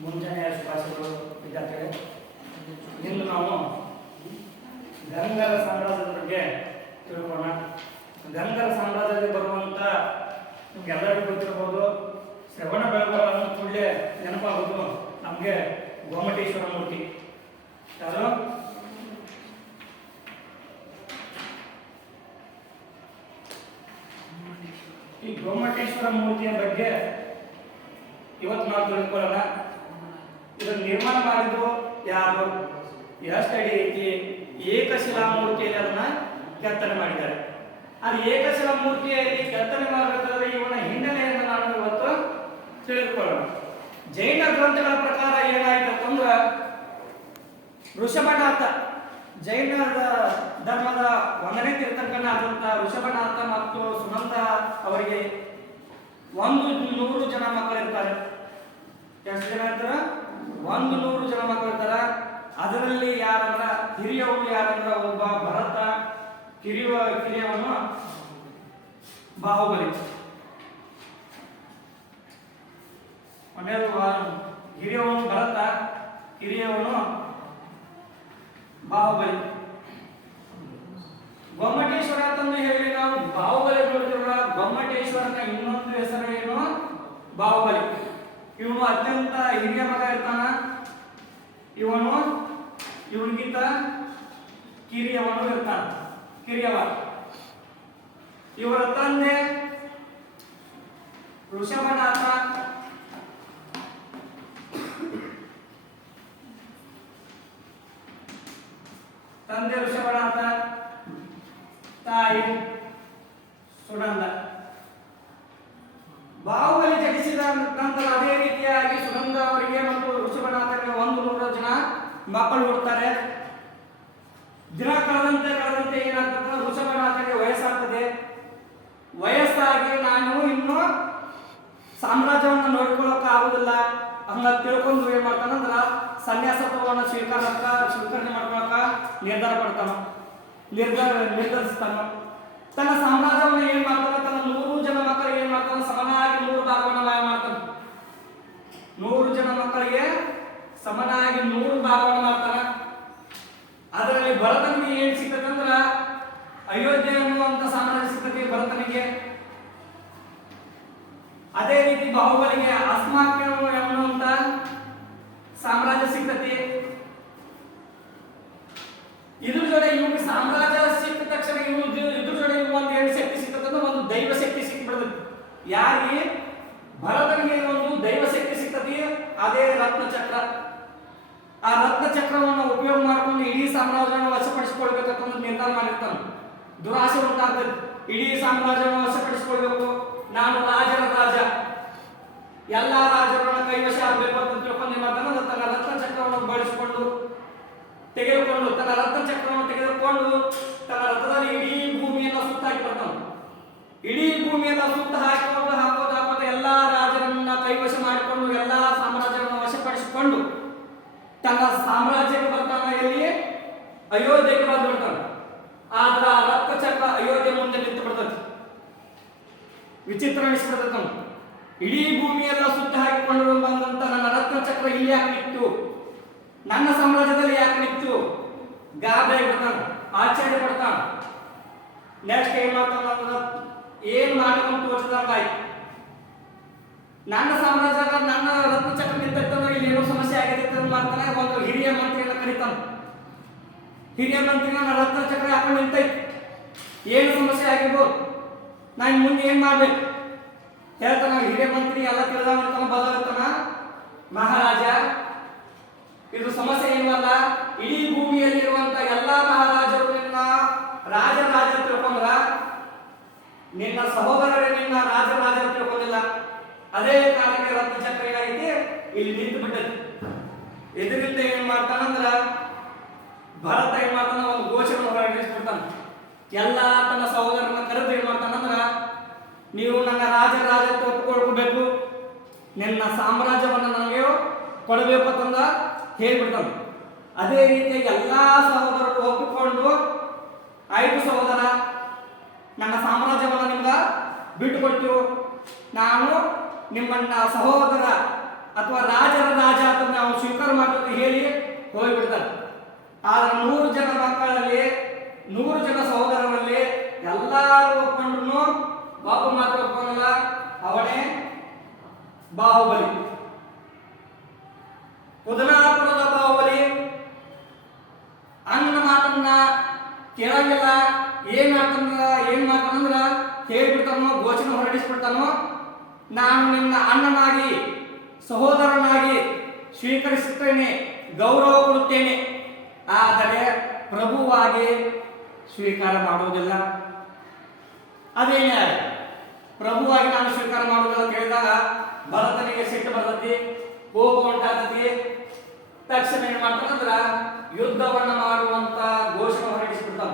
ಮುಂಜಾನೆಯ ಶುಭಾಶಯಗಳು ವಿದ್ಯಾರ್ಥಿಗಳೇ. ಇಂದು ನಾವು ಗಂಗರ ಸಾಮ್ರಾಜ್ಯದ ಬಗ್ಗೆ ತಿಳ್ಕೊಳ್ಳೋಣ. ಗಂಗರ ಸಾಮ್ರಾಜ್ಯದಲ್ಲಿ ಬರುವಂಥ ನಿಮ್ಗೆಲ್ಲರಿಗೂ ಗೊತ್ತಿರ್ಬೋದು, ಶ್ರವಣ ಬೆಳಗೊಳ ಕೂಡಲೇ ನೆನಪಾಗೋದು ನಮಗೆ ಗೋಮಟೇಶ್ವರ ಮೂರ್ತಿ. ಯಾರು? ಈ ಗೋಮಟೇಶ್ವರ ಮೂರ್ತಿಯ ಬಗ್ಗೆ ಇವತ್ತು ನಾವು ತಿಳ್ಕೊಳ್ಳೋಣ. ಇದನ್ನು ನಿರ್ಮಾಣ ಮಾಡಿದ್ದು ಯಾರು, ಎಷ್ಟು ಅಡಿ ಐತಿ, ಏಕಶಿಲಾ ಮೂರ್ತಿಯಲ್ಲಿ ಅದನ್ನ ಕೆತ್ತನೆ ಮಾಡಿದ್ದಾರೆ. ಅದು ಏಕಶಿಲಾ ಮೂರ್ತಿಯಲ್ಲಿ ಕೆತ್ತನೆ ಮಾಡಬೇಕಾದ್ರೆ ಇವನ ಹಿನ್ನೆಲೆಯನ್ನು ನಾನು ಇವತ್ತು ತಿಳಿದುಕೊಳ್ಳೋಣ. ಜೈನ ಗ್ರಂಥಗಳ ಪ್ರಕಾರ ಏನಾಯ್ತಂದ್ರೆ, ಋಷಭನಾಥ ಜೈನ ಧರ್ಮದ 1ನೇ ತೀರ್ಥಂಕರನಾದಂಥ ಋಷಭನಾಥ ಮತ್ತು ಸುನಂದ ಅವರಿಗೆ 100 ಜನ ಮಕ್ಕಳಿರ್ತಾರೆ. ಎಷ್ಟು ಜನ ಇರ್ತಾರೆ? 100 ಜನ ಮಕ್ಕಳಿರ್ತಾರೆ. ಅದರಲ್ಲಿ ಯಾರಂದ್ರ ಹಿರಿಯವನು ಯಾರಂದ್ರ ಒಬ್ಬ ಭರತ, ಕಿರಿಯವನು ಬಾಹುಬಲಿ. ಹಿರಿಯವನು ಭರತ, ಕಿರಿಯವನು ಬಾಹುಬಲಿ. ಗೊಮ್ಮಟೇಶ್ವರ ಅಂತಂದು ಹೇಳಿ ನಾವು ಬಾಹುಬಲಿ ನೋಡಿದ್ರ, ಗೊಮ್ಮಟೇಶ್ವರನ ಇನ್ನೊಂದು ಹೆಸರು ಏನು? ಬಾಹುಬಲಿ. ಇವನು ಅತ್ಯಂತ ಹಿರಿಯ ಮಗ ಇರ್ತಾನ. ಇವನಿಗಿಂತ ಕಿರಿಯವನು ಇರ್ತಾನ, ಕಿರಿಯವ. ಇವರ ತಂದೆ ಋಷಭನಾಥ, ತಾಯಿ ಸುನಂದ. ಬಾಹುಬಲಿ ಜನಿಸಿದ ನಂತರ ಅದೇ ರೀತಿಯಾಗಿ ಸುನಂದ ಅವರಿಗೆ ಮತ್ತು ಋಷಭನಾಥರಿಗೆ 100 ಜನ ಮಕ್ಕಳು ಹುಡ್ತಾರೆ. ದಿನ ಕಳೆದಂತೆ ಏನಾಗ್ತದೆ, ಋಷಭನಾಥನಿಗೆ ವಯಸ್ಸಾಗ್ತದೆ. ವಯಸ್ಸಾಗಿ ನಾನು ಇನ್ನು ಸಾಮ್ರಾಜ್ಯವನ್ನು ನೋಡ್ಕೊಳ್ಳೋಕೆ ಆಗುದಿಲ್ಲ ಹಂಗ ತಿಳ್ಕೊಂಡು ಏನ್ ಮಾಡ್ತಾನಂದ್ರ ಸನ್ಯಾಸತ್ವವನ್ನು ಸ್ವೀಕರಣೆ ಮಾಡ್ಕೊಳಕ ನಿರ್ಧರಿಸ್ತಾನ. ತನ್ನ ಸಾಮ್ರಾಜ್ಯವನ್ನು ಏನ್ ಮಾಡ್ತಾನ, ತನ್ನ 100 ಜನ ಮಕ್ಕಳಿಗೆ ಏನ್ ಮಾಡ್ತಾನ, ಸಮನಾಗಿ 100 ಭಾಗವನ್ನು ಮಾಡ್ತಾನ. 100 ಜನ ಮಕ್ಕಳಿಗೆ ಸಮನಾಗಿ 100 ಭಾಗವನ್ನು ಮಾಡ್ತಾನ. ಅದರಲ್ಲಿ ಭರತನಿಗೆ ಏನ್ ಸಿಗ್ತದಂದ್ರ ಅಯೋಧ್ಯೆ ಅನ್ನುವಂತ ಸಾಮ್ರಾಜ್ಯ ಸಿಗ್ತದೆ ಭರತನಿಗೆ. ಅದೇ ರೀತಿ ಬಾಹುಬಲಿಗೆ ಅಸ್ಮಾಕ್ಯ ಎನ್ನುವಂತ ಸಾಮ್ರಾಜ್ಯ ಸಿಗ್ತತಿ. ಇದ್ರ ಜೊತೆ ಇವ್ರಿಗೆ ಸಾಮ್ರಾಜ್ಯ ಸಿಕ್ಕ ತಕ್ಷಣ ಇದ್ರ ಜೊತೆ ಒಂದು ಏನು ಶಕ್ತಿ ಸಿಗ್ತದ, ಒಂದು ದೈವ ಶಕ್ತಿ ಸಿಕ್ಬಿಡ್ತದೆ. ಯಾರಿಗೆ? ಭರತನಿಗೆ ಒಂದು ದೈವ ಶಕ್ತಿ ಸಿಗ್ತತಿ, ಅದೇ ರತ್ನಚಕ್ರ. ಆ ರತ್ನಚಕ್ರವನ್ನು ಉಪಯೋಗ ಮಾಡಿಕೊಂಡು ಇಡೀ ಸಾಮ್ರಾಜ್ಯವನ್ನು ವಶಪಡಿಸಿಕೊಳ್ಬೇಕಂತ ನಿರ್ಧಾರ ಮಾಡಿರ್ತಾನೆ. ದುರಾಸೆ ಉಂಟಾಗ್ತದೆ, ಇಡೀ ಸಾಮ್ರಾಜ್ಯವನ್ನು ವಶಪಡಿಸಿಕೊಳ್ಬೇಕು, ನಾನು ರಾಜರ ರಾಜ, ಎಲ್ಲಾ ರಾಜರನ್ನ ಕೈವಶ ಆಗಬೇಕು ಅಂತ ತಿಳ್ಕೊಂಡು ಏನ್ ಮಾಡ್ತಾನೆ, ತನ್ನ ರತ್ನಚಕ್ರವನ್ನು ಬಳಸಿಕೊಂಡು ತನ್ನ ರತ್ನಚಕ್ರವನ್ನು ತೆಗೆದುಕೊಂಡು ತನ್ನ ರಥದಲ್ಲಿ ಇಡೀ ಭೂಮಿಯನ್ನು ಸುತ್ತ ಹಾಕಿ ಬರ್ತಾನೆ. ಇಡೀ ಭೂಮಿಯನ್ನು ಸುತ್ತ ಹಾಕೋದು ಎಲ್ಲಾ ರಾಜರನ್ನ ಕೈವಶ ಮಾಡಿಕೊಂಡು ಎಲ್ಲಾ ಸಾಮ್ರಾಜ್ಯವನ್ನು ವಶಪಡಿಸಿಕೊಂಡು ತನ್ನ ಸಾಮ್ರಾಜ್ಯಕ್ಕೆ ಬರ್ತಾನೆ. ಎಲ್ಲಿ? ಅಯೋಧ್ಯೆಗೆ ಬಂದು ಬಿಡ್ತಾನೆ. ಆದ್ರ ಆ ರತ್ನಚಕ್ರ ಅಯೋಧ್ಯೆ ಮುಂದೆ ನಿಂತು ಬಿಡ್ತದೆ. ವಿಚಿತ್ರ ಅನಿಸ್ಬಿಡ್ತದೆ. ಇಡೀ ಭೂಮಿಯೆಲ್ಲ ಸುತ್ತ ಹಾಕಿಕೊಂಡು ಬಂದಂತ ನನ್ನ ರತ್ನಚಕ್ರ ಇಲ್ಲಿ ಯಾಕೆ ನಿಂತು, ನನ್ನ ಸಾಮ್ರಾಜ್ಯದಲ್ಲಿ ಯಾಕೆ ನಿಂತು? ಗಾಬರಿ ಬಿಡ್ತಾನ, ಆಶ್ಚರ್ಯ ಪಡ್ತಾನ. ನೆಕ್ಸ್ಟ್ ಏನ್ ಮಾಡ್ತಾನ, ಏನ್ ಮಾಡಬೇಕಂತ ತೋರಿಸಿದಾಗಾಯ್ತು. ನನ್ನ ಸಾಮ್ರಾಜ್ಯ ನನ್ನ ರತ್ನಚಕ್ರ ನಿಂತಂದ್ರೆ ಇಲ್ಲಿ ಏನೋ ಸಮಸ್ಯೆ ಆಗಿದೆ ಅಂತ ಮಾಡ್ತಾನೆ. ಒಂದು ಹಿರಿಯ ಮಂತ್ರಿಯನ್ನ ಕರೀತಾನ. ಹಿರಿಯ ಮಂತ್ರಿ, ನನ್ನ ರತ್ನಚಕ್ರ ಯಾಕೊಂಡು ನಿಂತೈತಿ, ಏನು ಸಮಸ್ಯೆ ಆಗಿರ್ಬೋದು, ನಾನು ಮುಂದೆ ಏನ್ ಮಾಡ್ಬೇಕು ಹೇಳ್ತಾನ. ಹಿರಿಯ ಮಂತ್ರಿ ಎಲ್ಲ ತಿಳಿದವರ್ತಾನ, ಬದಲಾಗ್ತಾನ. ಮಹಾರಾಜ, ಇದು ಸಮಸ್ಯೆ ಏನಲ್ಲ, ಇಡೀ ಭೂಮಿಯಲ್ಲಿರುವಂತ ಎಲ್ಲಾ ಮಹಾರಾಜರು ನಿನ್ನ ರಾಜ ತಿಳ್ಕೊಂಡ್ರ, ನಿನ್ನ ಸಹೋದರರೇ ನಿನ್ನ ರಾಜ ತಿಳ್ಕೊಂಡಿಲ್ಲ. ಅದೇ ಕಾರಣಕ್ಕೆ ರತ್ನಚಕ್ರ ಏನಾಗೈತಿ, ಇಲ್ಲಿ ನಿಂತು ಬಿಟ್ಟೈತಿ. ಇದರಿಂದ ಏನ್ ಮಾಡ್ತಾನಂದ್ರ ಭರತ ಏನ್ ಮಾಡ್ತಾನ, ಒಂದು ಘೋಷಣೆ ಹೊರಡಿಸ್ಬಿಡ್ತಾನ. ಎಲ್ಲಾ ತನ್ನ ಸಹೋದರನ ಕರೆದು ಏನ್ ಮಾಡ್ತಾನಂದ್ರ, ನೀವು ನನ್ನ ರಾಜತ್ವ ಒಪ್ಪಿಕೊಳ್ಬೇಕು, ನಿನ್ನ ಸಾಮ್ರಾಜ್ಯವನ್ನು ನನಗೆ ಕೊಡಬೇಕು ಅಂತಂದ ಹೇಳ್ಬಿಡ್ತಾನ. ಅದೇ ರೀತಿಯಾಗಿ ಎಲ್ಲಾ ಸಹೋದರರು ಒಪ್ಪಿಕೊಂಡು, ಆಯ್ತು ಸಹೋದರ, ನನ್ನ ಸಾಮ್ರಾಜ್ಯವನ್ನು ನಿಮ್ಗೆ ಬಿಟ್ಟುಕೊಡ್ತೀವಿ, ನಾನು ನಿಮ್ಮನ್ನ ಸಹೋದರ ಅಥವಾ ರಾಜರ ರಾಜ ಬಾಹುಬಲಿ. ಕುದನಾಪುರದ ಬಾಹುಬಲಿ ಅಣ್ಣನ ಮಾತನ್ನ ಕೇಳಂಗಿಲ್ಲ. ಏನ್ ಮಾಡ್ತಾನಂದ್ರ ಹೇಳ್ಬಿಡ್ತಾನೋ, ಘೋಷಣೆ ಹೊರಡಿಸ್ಬಿಡ್ತಾನೋ, ನಾನು ನಿನ್ನ ಅಣ್ಣನಾಗಿ ಸಹೋದರನಾಗಿ ಸ್ವೀಕರಿಸುತ್ತೇನೆ, ಗೌರವ ಕೊಡುತ್ತೇನೆ, ಆದರೆ ಪ್ರಭುವಾಗಿ ಸ್ವೀಕಾರ ಮಾಡುವುದಿಲ್ಲ. ಅದೇನೇ ಪ್ರಭುವಾಗಿ ನಾನು ಸ್ವೀಕಾರ ಮಾಡುವುದಿಲ್ಲ ಅಂತ ಹೇಳಿದಾಗ ಭರತನಿಗೆ ಸಿಟ್ಟು ಬರ್ತತಿ, ಕೋಪ ಉಂಟಾಗತಿ. ತಕ್ಷಣ ಏನ್ ಮಾಡ್ತಾನಂದ್ರ ಯುದ್ಧವನ್ನ ಮಾಡುವಂತ ಘೋಷಣೆ ಹೊರಡಿಸ್ಬಿಡ್ತಾನ.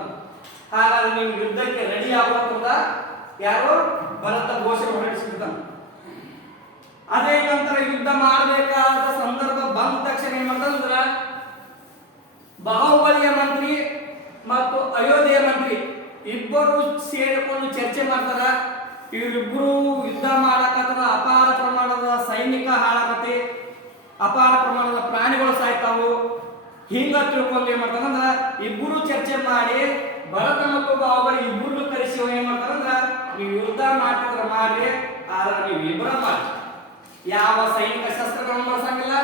ಹಾಗಾದ್ರೆ ನೀವು ಯುದ್ಧಕ್ಕೆ ರೆಡಿ ಆಗುವಂತ ಯಾರು ಭರತ ಘೋಷಣೆ ಹೊರಡಿಸ್ಬಿಡ್ತಾನ. ಅದೇ ನಂತರ ಯುದ್ಧ ಮಾಡಬೇಕಾದ ಸಂದರ್ಭ ಬಂದ ತಕ್ಷಣ ಏನ್ ಮಾಡ್ತಾನಂದ್ರ ಬಾಹುಬಲಿಯ ಮಂತ್ರಿ ಮತ್ತು ಅಯೋಧ್ಯೆಯ ಮಂತ್ರಿ ಇಬ್ಬರು ಸೇರಿಕೊಂಡು ಚರ್ಚೆ ಮಾಡ್ತಾರ. ಇವರಿಬ್ಬರು ಯುದ್ಧ ಮಾಡಕತ್ತಾರ. ಅಪಾರ ಪ್ರಮಾಣದ ಸೈನಿಕ ಹಾಳಾಗತ್ತೆ, ಅಪಾರ ಪ್ರಮಾಣದ ಪ್ರಾಣಿಗಳು ಸಾಯ್ತಾವು. ಹಿಂಗ ತಿಳ್ಕೊಂಡು ಏನ್ ಮಾಡ್ತಾರಂದ್ರ ಇಬ್ಬರು ಚರ್ಚೆ ಮಾಡಿ ಭರತ ಮತ್ತು ಬಾಹುಬಲಿ ಇಬ್ಬರು ಕರೆಸಿ ಏನ್ ಮಾಡ್ತಾರಂದ್ರ ನೀವು ಯುದ್ಧ ಮಾಡ್ತಿದ್ರ ಮಾಡಿ, ಆದ್ರೆ ನೀವು ಇಬ್ಬರ ಮಾಡಿ ಯಾವ ಸೈನಿಕ ಶಸ್ತ್ರಗಳನ್ನು ಬಳಸಂಗಿಲ್ಲ,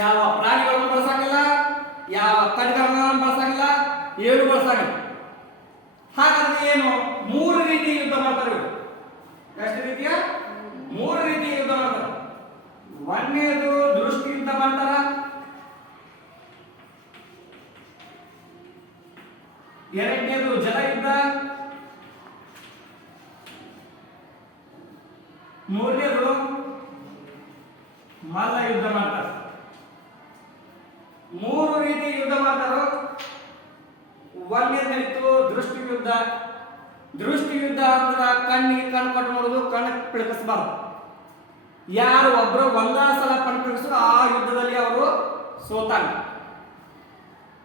ಯಾವ ಪ್ರಾಣಿಗಳನ್ನು ಬಳಸಂಗಿಲ್ಲ, ಯಾವ ಖಡ್ಗಗಳನ್ನು ಬಳಸಂಗಿಲ್ಲ, ಏನು ಬಳಸಂಗಿಲ್ಲ. ಹಾಗಾದ್ರೆ ಏನು ಮೂರು ರೀತಿ ಯುದ್ಧ ಮಾಡ್ತಾರೆ ಇವರು. ಎಷ್ಟು ರೀತಿಯ? ಮೂರು ರೀತಿಯ ಯುದ್ಧ ಮಾಡ್ತಾರೆ. ಒಂದನೇದು ದೃಷ್ಟಿ ಯುದ್ಧ ಮಾಡ್ತಾರ, ಎರಡನೇದು ಜಲ ಯುದ್ಧ, ಮೂರನೇದು ಮಲ್ಲ ಯುದ್ಧ ಮಾಡ್ತಾರೆ. ಮೂರು ರೀತಿ ಯುದ್ಧ ಮಾಡ್ತಾರೋ. ಒಂದನೇದಿತ್ತು ದೃಷ್ಟಿ ಯುದ್ಧ. ದೃಷ್ಟಿ ಯುದ್ಧ ಅಂದ್ರೆ ಕಣ್ಣಿಗೆ ಕಣ್ಣು ಕೊಟ್ಟು ನೋಡುದು, ಕಣ್ಣು ಪಿಳಕಿಸಬಾರ್ದು. ಯಾರು ಒಬ್ರು ಒಂದೇ ಸಲ ಕಣ್ಣು ಪಿಳಕಿಸಿದ್ರು ಆ ಯುದ್ಧದಲ್ಲಿ ಅವರು ಸೋತಾಗ.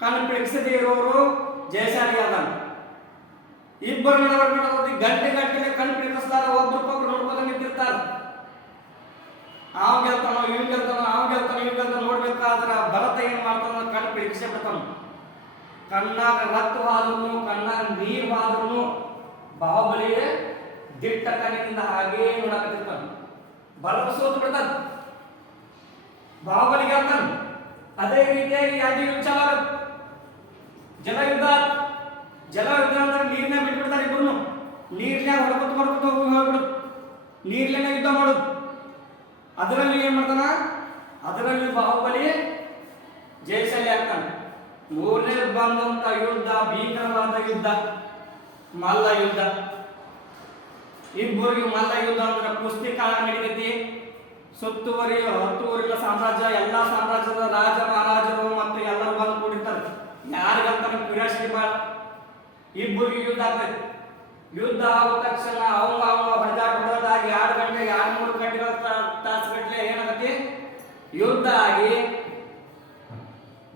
ಕಣ್ಣು ಪಿಳಕಿಸದೇ ಇರೋರು ಜಯಶಾಲಿ ಆದಾನ. ಇಬ್ಬರು ನಡವಳಿಕೆ ಗಂಟೆ ಕಣ್ಣು ಪಿಳಕಿಸ್ತಾರ, ಒಬ್ರಿಗೊಬ್ರು ನೋಡ್ಕೊಂಡು ನಿಂತಿರ್ತಾರ. ಅವ್ ಗೆಲ್ತಾನೋ ಇವ್ ಗೆಲ್ತಾನೋ, ಅವ್ ಗೆಲ್ತಾನೋ ಇವ್ ಗೆಲ್ತಾನೋ ನೋಡ್ಬೇಕಾದ್ರ ಭರತ ಏನ್ ಮಾಡ್ತಾನ, ಕಣ್ಣು ಪಿಳಕಿಸೇ ಬಿಡ್ತಾನ. ಕಣ್ಣಾಗ ರಕ್ತ ಹಾದ್ರು, ಕಣ್ಣಾಗ ನೀರು ಹಾದ್ರು ಬಾಹುಬಲಿಗೆ ದಿಟ್ಟ ಕಣ್ಣಿನಿಂದ ಹಾಗೇ ನೋಡಕತ್ತಿರ್ತಾನ. ಭರತ ಸೋತು ಬಿಡ್ತಾನ, ಬಾಹುಬಲಿ ಗೆಲ್ತಾನ. ಅದೇ ರೀತಿಯಾಗಿ ಯಾಕೆ ವಿಚಾರ ಜಲಯುದ್ಧ. ಜಲಯುದ್ಧ ಅಂದ್ರೆ ನೀರ್ನಾಗ ಬಿಟ್ಬಿಡ್ತಾರೆ ಇಬ್ರು. ನೀರ್ನ್ಯಾಗ ಹೊಡ್ಕೊತ ಹೋಗ್ಬಿಡುದು, ನೀರ್ಲೇನ ಯುದ್ಧ ಮಾಡೋದು. ಅದರಲ್ಲಿ ಏನ್ ಮಾಡ್ತಾನ, ಅದರಲ್ಲಿ ಬಾಹುಬಲಿ ಜಯಶಾಲಿ ಆಗ್ತಾನೆ. ಮೂರನೇ ಬಂದಂತ ಯುದ್ಧ ಭೀಕರವಾದ ಯುದ್ಧ ಮಲ್ಲ ಯುದ್ಧ. ಇಬ್ಬರಿಗೆ ಮಲ್ಲ ಯುದ್ಧ ಅಂದ್ರೆ ಕುಸ್ತಿ ಕಾಲ ನಡೀತೈತಿ. ಸುತ್ತುವರಿ ಹತ್ತುವರಿಗಳ ಸಾಮ್ರಾಜ್ಯ, ಎಲ್ಲಾ ಸಾಮ್ರಾಜ್ಯದ ರಾಜ ಮಹಾರಾಜರು ಮತ್ತು ಎಲ್ಲರೂ ಬಂದು ಕೂಡಿರ್ತಾರೆ. ಯಾರಿಗಂತ ಕ್ಯೂರಿಯಾಸಿಟಿ ಬಾಳ. ಇಬ್ಬರಿಗೆ ಯುದ್ಧ ಆಗ್ತೈತಿ. ಯುದ್ಧ ಆದ ತಕ್ಷಣ ಅವಂಗ ಹೊಡೆದಾಗಿ 2 ಗಂಟೆ 2-3 ಗಂಟೆಗಳ ತಾಸುಗಟ್ಟಲೆ ಏನಾಗತ್ತೆ ಯುದ್ಧ ಆಗಿ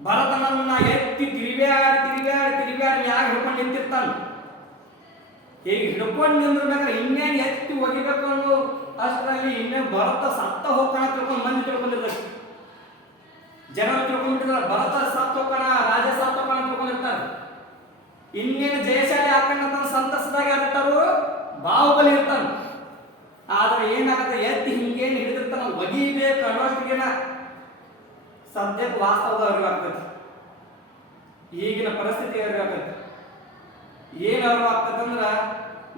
ಭರತನನ್ನ ಎತ್ತಿ ತಿರುಗಾಡಿ ಯಾಕೆ ಹಿಡ್ಕೊಂಡು ನಿಂತಿರ್ತಾನ. ಹೀಗೆ ಹಿಡ್ಕೊಂಡು ನಿಂದಿರ್ಬೇಕಾದ್ರೆ ಇನ್ನೇನು ಎತ್ತಿ ಒಗಿಬೇಕು ಅನ್ನೋ ಅಷ್ಟರಲ್ಲಿ ಇನ್ನೇನು ಭರತ ಸತ್ತ ಹೋಗೋಣ ತಿಳ್ಕೊಂಡು ಮಂದಿ ತಿಳ್ಕೊಂಡಿರ್ತಾರೆ. ಜನರು ತಿಳ್ಕೊಂಡ್ಬಿಟ್ಟಿರ್ತಾರೆ ಭರತ ಸತ್ತ ಹೋಗೋಣ, ರಾಜ ಸತ್ತ ಹೋಗೋಣ ತಿಳ್ಕೊಂಡಿರ್ತಾರೆ. ಇನ್ನೇನು ಜಯಶಾಲಿ ಹಾಕೊಂಡ ಸಂತಸದಾಗ ಇರ್ತಾರು ಬಾಹುಬಲಿ ಇರ್ತಾನ. ಆದ್ರೆ ಏನಾಗತ್ತೆ, ಎತ್ತಿ ಹಿಂಗೇನು ಹಿಡಿದಿರ್ತಾನ ಒಗಿಬೇಕು ಅನ್ನೋಷ್ಟಿಗೆನ ಸದ್ಯಕ್ಕೆ ವಾಸ್ತವದ ಅರಿವು ಆಗ್ತದೆ. ಈಗಿನ ಪರಿಸ್ಥಿತಿ ಅರಿವು ಆಗ್ತದೆ. ಏನು ಅರಿವು ಆಗ್ತದಂದ್ರ,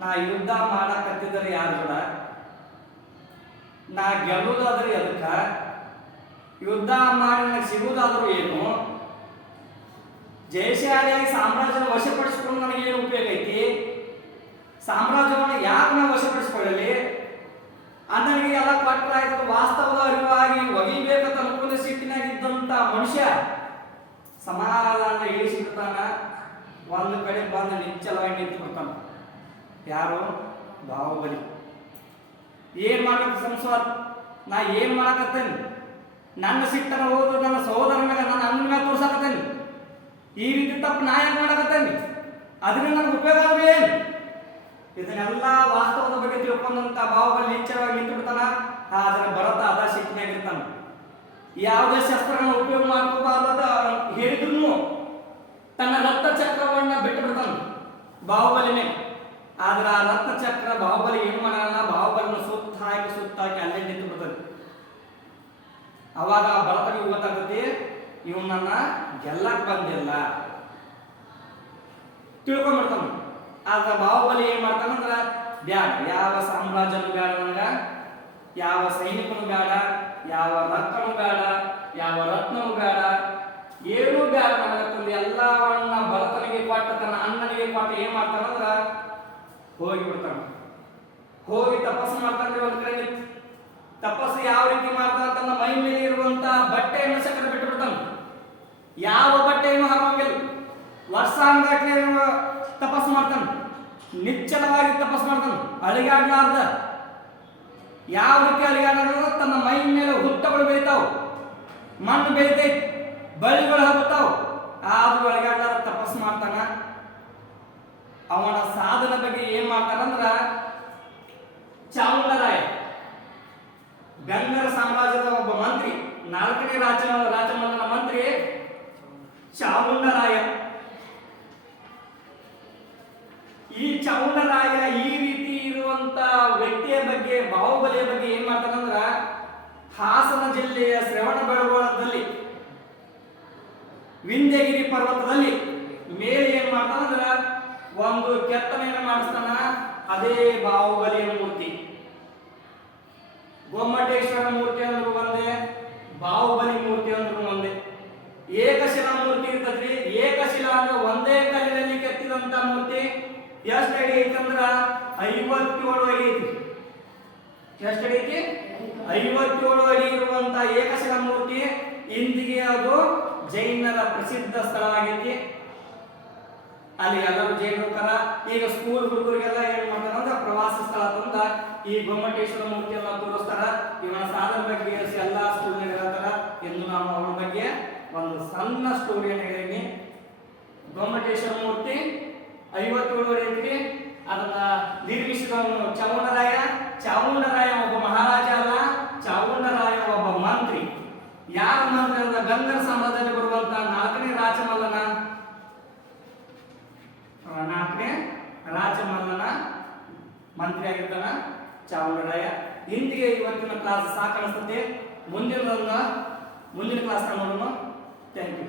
ನಾ ಯುದ್ಧ ಮಾಡಕತ್ತಿದ್ದಾರೆ ಯಾರು ಕೂಡ, ನಾ ಗೆಲ್ಲುವುದಾದ್ರೆ ಅದಕ್ಕ, ಯುದ್ಧ ಮಾಡಿ ನನಗೆ ಸಿಗುವುದಾದ್ರೂ ಏನು, ಜಯಶಾಲಿಯಾಗಿ ಸಾಮ್ರಾಜ್ಯನ ವಶಪಡಿಸಿಕೊಂಡು ನನಗೇನು ಉಪಯೋಗ ಐತಿ, ಸಾಮ್ರಾಜ್ಯವನ್ನು ಯಾಕೆ ನಾವು ವಶಪಡಿಸಿಕೊಳ್ಳಲಿ, ನನಗೆ ಎಲ್ಲ ಕೊಟ್ಟರಾಯ್ತು. ವಾಸ್ತವದ ಅರಿವಾಗಿ ಒಗಿಬೇಕಂತ ಅನುಕೂಲ ಸಿಟ್ಟಿನಾಗಿದ್ದಂತ ಮನುಷ್ಯ ಸಮಾಧಾನ ಇಳಿಸಿಬಿಡ್ತಾನ. ಒಂದು ಕಡೆ ಬಂದು ನಿಚ್ಚಲವಾಗಿ ನಿಂತು ಬಿಡ್ತಾನ. ಯಾರು? ಬಾಹುಬಲಿ. ಏನ್ ಮಾಡ್ಬೇಕು ಸಂಸ್ವಾದ, ನಾ ಏನ್ ಮಾಡಕತ್ತೇನೆ, ನನ್ನ ಸಿಟ್ಟನ ಹೋದ್ರು ನನ್ನ ಸಹೋದರನ ನನ್ನ ಅಣ್ಣನ ಮೇಲೆ ತೋರ್ಸಾಕತ್ತೇನೆ, ಈ ರೀತಿ ತಪ್ಪು ನಾ ಏನ್ ಮಾಡಕತ್ತೇನೆ, ಅದರಿಂದ ನನಗೆ ಉಪಯೋಗ ಆದ್ರೆ ಏನು? ಇದನ್ನೆಲ್ಲ ವಾಸ್ತವದ ಬಗ್ಗೆ ತಿಳ್ಕೊಂಡಂತ ಬಾಹುಬಲಿ ನಿಚ್ಚಳವಾಗಿ ನಿಂತು ಬಿಡ್ತಾನ. ಆದ್ರೆ ಭರತ ಅದ ಸಿಟ್ಟಿನಾಗಿರ್ತಾನ. ಯಾವುದೇ ಶಸ್ತ್ರಗಳನ್ನ ಉಪಯೋಗ ಮಾಡ್ಕೋಬಾರ್ದ ಹೇಳಿದ್ರು ತನ್ನ ರಕ್ತ ಚಕ್ರವನ್ನ ಬಿಟ್ಟು ಬಿಡ್ತಾನ ಬಾಹುಬಲಿನೇ. ಆದ್ರೆ ಆ ರತ್ನ ಚಕ್ರ ಬಾಹುಬಲಿ ಏನು ಮಾಡಲ್ಲ, ಬಾಹುಬಲಿನ ಸುತ್ತ ಹಾಕಿ ಅಲ್ಲೇ ನಿಂತು ಬಿಡ್ತದೆ. ಅವಾಗ ಆ ಭರತನಿಗೆ ಗೊತ್ತಾಗುತ್ತೆ ಇವನನ್ನ ಗೆಲ್ಲಕ್ ಬಂದಿಲ್ಲ, ತಿಳ್ಕೊಂಡ್ಬಿಡ್ತಾನ. ಆದ್ರೆ ಬಾಹುಬಲಿ ಏನ್ ಮಾಡ್ತಾನಂದ್ರ ಬ್ಯಾಡ, ಯಾವ ಸಾಮ್ರಾಜ್ಯನು ಬೇಡ ನನಗ, ಯಾವ ಸೈನಿಕನು ಬೇಡ, ಯಾವ ರತ್ನನು ಬೇಡ, ಯಾವ ರತ್ನನು ಬೇಡ, ಏನೂ ಬೇಡ ನನಗತ್ತಂದು ಎಲ್ಲವನ್ನ ಭರತನಿಗೆ ಕೊಟ್ಟ, ತನ್ನ ಅಣ್ಣನಿಗೆ ಕೊಟ್ಟ ಏನ್ ಮಾಡ್ತಾನಂದ್ರ ಹೋಗಿ ಬಿಡ್ತಾನ. ಹೋಗಿ ತಪಸ್ಸು ಮಾಡ್ತಾನೆ. ಒಂದ್ ಕಡೆ ತಪಸ್ಸು ಯಾವ ರೀತಿ ಮಾಡ್ತಾನ, ತನ್ನ ಮೈ ಮೇಲೆ ಇರುವಂತ ಬಟ್ಟೆಯನ್ನು ಸಕ್ಕರೆ ಬಿಟ್ಟು ಬಿಡ್ತಾನ. ಯಾವ ಬಟ್ಟೆಯನ್ನು ಹಾಕೋಂಗಿಲ್ಲ. ವರ್ಷಾನುಗಟ್ಟಲೆ ತಪಸ್ಸು ಮಾಡ್ತಾನ, ನಿಶ್ಚಲವಾಗಿ ತಪಸ್ಸು ಮಾಡ್ತಾನ, ಅಳಿಗಾಡ್ಲಾರ್ದ. ಯಾವ ರೀತಿ ಅಳಿಗಾಡ್ಲಾರ್ದ, ತನ್ನ ಮೈ ಮೇಲೆ ಹುಟ್ಟಗಳು ಬೆಳಿತಾವ, ಮಣ್ಣು ಬೆಳಿತೈತಿ, ಬಳ್ಳಿಗಳು ಹಬ್ಬತಾವ, ಆದ್ರೂ ಅಳಿಗಾಡ್ಲಾರ್ದ ತಪಸ್ಸು ಮಾಡ್ತಾನ. ಅವನ ಸಾಧನ ಬಗ್ಗೆ ಏನ್ ಮಾಡ್ತಾನಂದ್ರ ಚಾಮುಂಡರಾಯ, ಗಂಗರ ಸಾಮ್ರಾಜ್ಯದ ಒಬ್ಬ ಮಂತ್ರಿ, 4ನೇ ರಾಜಮಲ್ಲನ ಮಂತ್ರಿ ಚಾಮುಂಡರಾಯ. ಈ ಚಾಮುಂಡರಾಯ ಈ ರೀತಿ ಇರುವಂತ ವ್ಯಕ್ತಿಯ ಬಗ್ಗೆ, ಬಾಹುಬಲಿಯ ಬಗ್ಗೆ ಏನ್ ಮಾಡ್ತಾನಂದ್ರ ಹಾಸನ ಜಿಲ್ಲೆಯ ಶ್ರವಣಬೆಳಗೊಳದಲ್ಲಿ ವಿಂಧ್ಯಗಿರಿ ಪರ್ವತದಲ್ಲಿ ಮೇಲೆ ಏನ್ ಮಾಡ್ತಾನಂದ್ರ ಒಂದು ಕೆತ್ತನೆಯನ್ನು ಮಾಡಿಸ್ತಾನ. ಅದೇ ಬಾಹುಬಲಿಯ ಮೂರ್ತಿ. ಗೊಮ್ಮಟೇಶ್ವರ ಮೂರ್ತಿ ಅಂದ್ರು ಒಂದೇ, ಬಾಹುಬಲಿ ಮೂರ್ತಿ ಅಂದ್ರು ಒಂದೇ. ಏಕಶಿಲಾ ಮೂರ್ತಿ ಇರ್ತದ್ರಿ. ಏಕಶಿಲಾ ಅಂದ್ರೆ ಒಂದೇ ಕಲ್ಲಿನಲ್ಲಿ ಕೆತ್ತಿದಂತ ಮೂರ್ತಿ. ಎಷ್ಟು ಅಡಿ ಐತಂದ್ರ 57 ಅಡಿ ಐತಿ. ಎಷ್ಟು ಅಡಿ ಐತಿ? 57 ಅಡಿ ಇರುವಂತ ಏಕಶಿಲಾ ಮೂರ್ತಿ. ಇಂದಿಗೆ ಅದು ಜೈನರ ಪ್ರಸಿದ್ಧ ಸ್ಥಳವಾಗೈತಿ. ಅಲ್ಲಿ ಎಲ್ಲರೂ ಜೈನ ಹೋಗ್ತಾರ. ಈಗ ಸ್ಕೂಲ್ ಹುಡುಗರಿಗೆಲ್ಲ ಏನ್ ಮಾಡ್ತಾರ ಅಂದ್ರೆ ಪ್ರವಾಸ ಸ್ಥಳ ತಂದ ಈ ಗೊಮ್ಮಟೇಶ್ವರ ಮೂರ್ತಿಯನ್ನ ತೋರಿಸ್ತಾರ. ಇವನ ಸಾಧನ ಬಗ್ಗೆ ಎಲ್ಲಾ ಸ್ಕೂಲ್ನಾಗ ಹೇಳ್ತಾರ. ಎಂದು ನಾನು ಅವನ ಬಗ್ಗೆ ಒಂದು ಸಣ್ಣ ಸ್ಟೋರಿಯನ್ನು ಹೇಳಿನಿ. ಗೊಮ್ಮಟೇಶ್ವರ ಮೂರ್ತಿ 57 ಅಡಿ ಐತಿ. ಅದನ್ನ ನಿರ್ಮಿಸಿದವನು ಚಾಮುಂಡರಾಯ. ಚಾಮುಂಡರಾಯ ಒಬ್ಬ ಮಹಾರಾಜ ಅಲ್ಲ, ಚಾಮುಂಡರಾಯ ಒಬ್ಬ ಮಂತ್ರಿ. ಯಾರ ಮಂತ್ರಿ ಅಂದ್ರೆ ಗಂಗರ ಸಾಮ್ರಾಜ್ಯದಲ್ಲಿ ಬರುವಂತ 4ನೇ ರಾಜಮಲ್ಲನ ಮಂತ್ರಿ ಆಗಿರ್ತಾನ ಚಾಮುಂಡರಾಯ. ಇಂದಿಗೆ ಇವತ್ತಿನ ಕ್ಲಾಸ್ ಸಾಕಾಣಿಸ್ತದೆ. ಮುಂದಿನ ಕ್ಲಾಸ್ ನೋಡೋಣ. Thank you.